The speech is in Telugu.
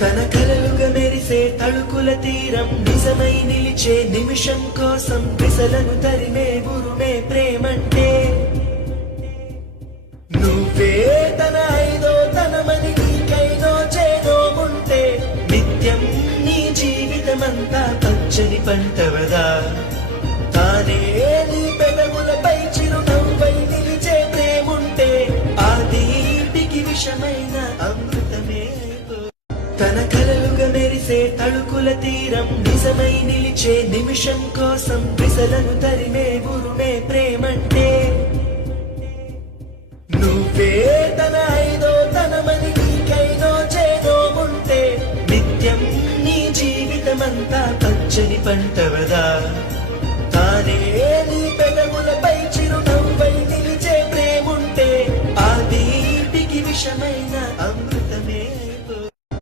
తన కలలుగా మెరిసే తళుకుల తీరం నిజమై నిలిచే నిమిషం కోసం విసలను తరిమే గురుమే ప్రేమంటే నువ్వే తన ఐదో తనమని నీకైదో చేదో ఉంటే నిత్యం నీ జీవితమంతా పచ్చని పంటవదా తానే నీ పెదవులపై చిరునవ్వై నిలిచే ప్రేముంటే ఆ దీపికి విషమైన అమృతమే తన కలలుగా మెరిసే తళుకుల తీరం నిజమై నిలిచే నిమిషం కోసం విసలను తరిమే గురుమే ప్రేమంటే నువ్వే తన ఐదో తనమని నీకైదో చేదో ఉంటే నిత్యం నీ జీవితమంతా పచ్చని పంటవదా